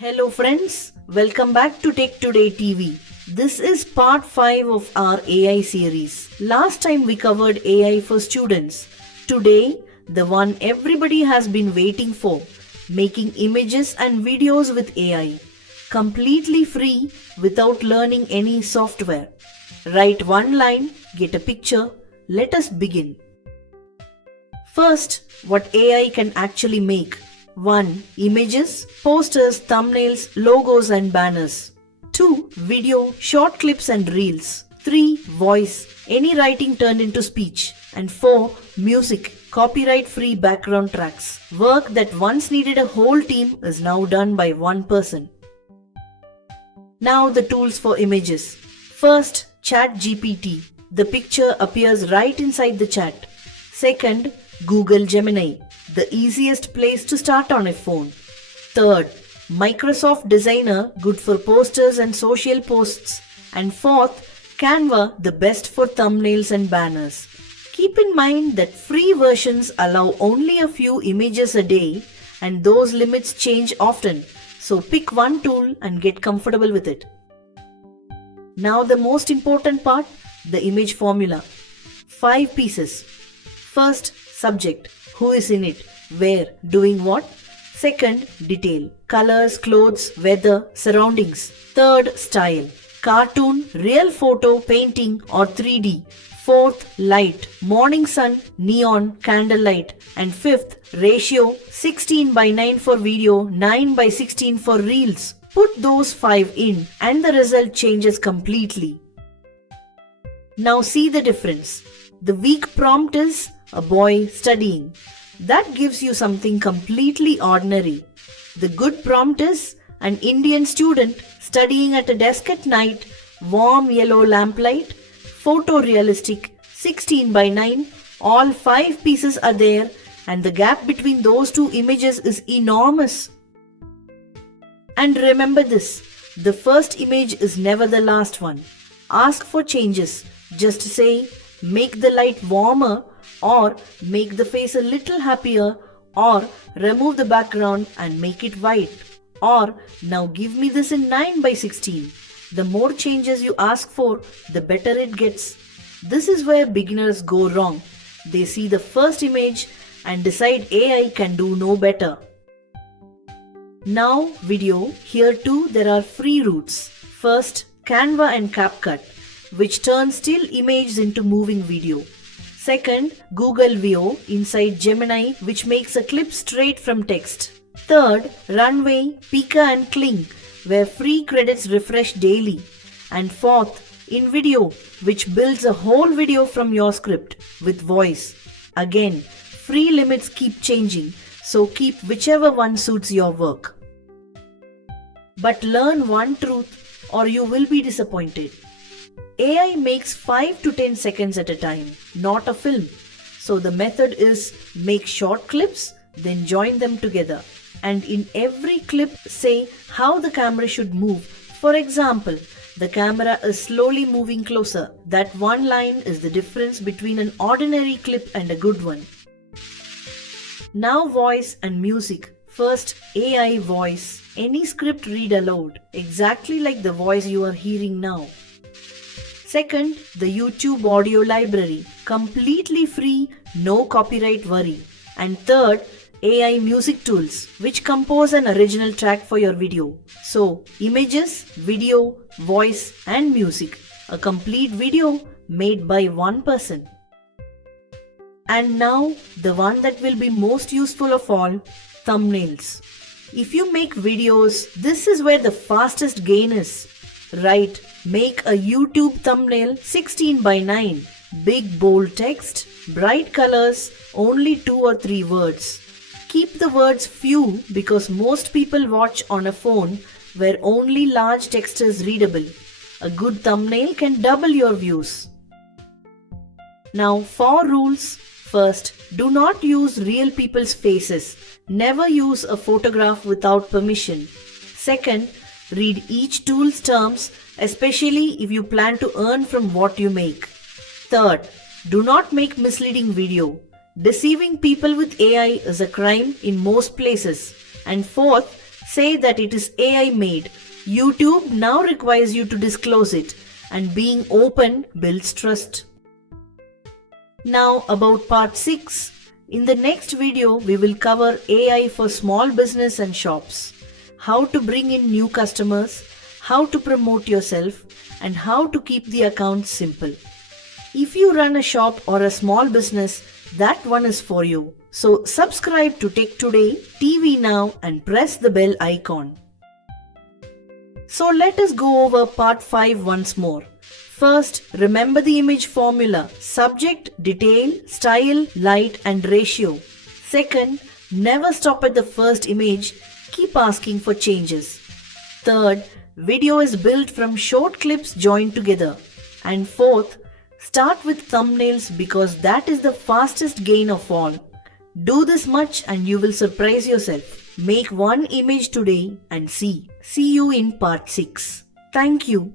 Hello friends, welcome back to Tech Today TV. This is part 5 of our AI series. Last time we covered AI for students. Today, the one everybody has been waiting for, making images and videos with AI. Completely free without learning any software. Write one line, get a picture. Let us begin. First, what AI can actually make. 1. Images, posters, thumbnails, logos and banners. 2. Video, short clips and reels. 3. Voice, any writing turned into speech. And 4. Music, copyright-free background tracks. Work that once needed a whole team is now done by one person. Now the tools for images. First, ChatGPT. The picture appears right inside the chat. Second, Google Gemini, the easiest place to start on a phone. Third, Microsoft Designer, good for posters and social posts. And fourth, Canva, the best for thumbnails and banners. Keep in mind that free versions allow only a few images a day and those limits change often. So pick one tool and get comfortable with it. Now the most important part, the image formula. 5 pieces. First, subject. Who is in it? Where? Doing what? Second, detail. Colors, clothes, weather, surroundings. Third, style. Cartoon, real photo, painting or 3D. Fourth, light. Morning sun, neon, candlelight. And fifth, ratio. 16:9 for video, 9:16 for reels. Put those 5 in and the result changes completely. Now see the difference. The weak prompt is a boy studying. That gives you something completely ordinary. The good prompt is an Indian student studying at a desk at night, warm yellow lamplight, photorealistic, 16:9. All 5 pieces are there and the gap between those 2 images is enormous. And remember this, the first image is never the last one. Ask for changes. Just say, make the light warmer or make the face a little happier or remove the background and make it white or now give me this in 9:16. The more changes you ask for, the better it gets. This is where beginners go wrong. They see the first image and decide AI can do no better. Now video, here too there are free routes. First, Canva and CapCut, which turn still images into moving video. Second, Google Veo inside Gemini, which makes a clip straight from text. Third, Runway, Pika and Kling, where free credits refresh daily. And fourth, InVideo, which builds a whole video from your script with voice. Again, free limits keep changing, so keep whichever one suits your work. But learn one truth or you will be disappointed. AI makes 5 to 10 seconds at a time, not a film. So the method is make short clips, then join them together. And in every clip, say how the camera should move. For example, the camera is slowly moving closer. That one line is the difference between an ordinary clip and a good one. Now voice and music. First, AI voice. Any script read aloud, exactly like the voice you are hearing now. Second, the YouTube audio library, completely free, no copyright worry. And third, AI music tools, which compose an original track for your video. So, images, video, voice and music, a complete video made by one person. And now, the one that will be most useful of all, thumbnails. If you make videos, this is where the fastest gain is. Right, make a YouTube thumbnail 16:9. Big bold text, bright colors, only 2 or 3 words. Keep the words few because most people watch on a phone where only large text is readable. A good thumbnail can double your views. Now 4 rules. First, do not use real people's faces. Never use a photograph without permission. Second, read each tool's terms, especially if you plan to earn from what you make. Third, do not make misleading video. Deceiving people with AI is a crime in most places. And fourth, say that it is AI made. YouTube now requires you to disclose it, and being open builds trust. Now about part 6. In the next video, we will cover AI for small business and shops, how to bring in new customers, how to promote yourself, and how to keep the accounts simple. If you run a shop or a small business, that one is for you. So subscribe to Tech Today TV now and press the bell icon. So let us go over part 5 once more. First, remember the image formula: subject, detail, style, light and ratio. Second, never stop at the first image, keep asking for changes. Third, video is built from short clips joined together. And fourth, start with thumbnails because that is the fastest gain of all. Do this much and you will surprise yourself. Make one image today and see. See you in part 6. Thank you.